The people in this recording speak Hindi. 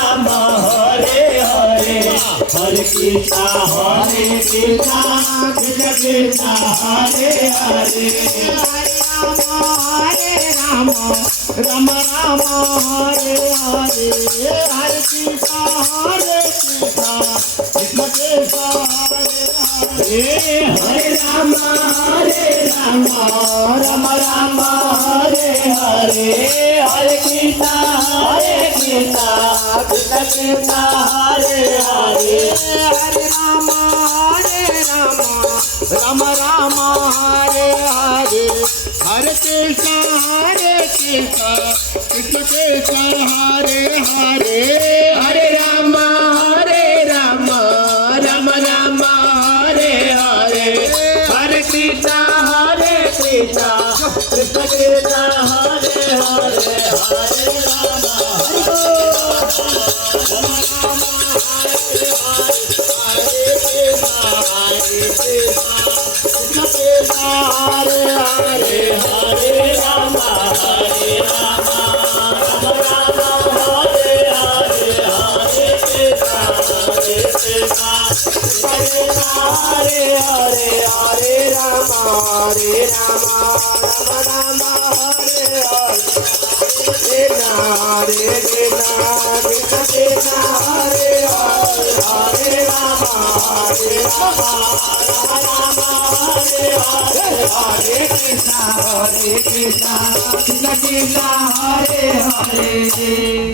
राम हरे हरे हरे कृष्णा कृष्ण कृष्ण हरे हरे हरे राम राम राम हरे हरे हरे कृष्ण कृष्ण कृष्ण हरे हरे हरे राम राम राम हरे हरे हरे कृष्ण कृष्ण कृष्ण कृष्ण हरे हरे हरे राम राम राम हरे हरे हरे कृष्ण कृष्ण कृष्ण हरे हरे हरे राम राम राम राम हरे हरे हरे कृष्ण कृष्ण कृष्ण कृष्ण हरे हरे हरे राम हरे हरे हरे राम हरे राम राम राम हरे हरे हरे कृष्ण हरे हरे हरे राम राम राम हरे हरे हरे कृष्ण कृष्ण हरे हरे हरे राम राम हरे हरे हरे कृष्ण कृष्ण कृष्ण हरे हरे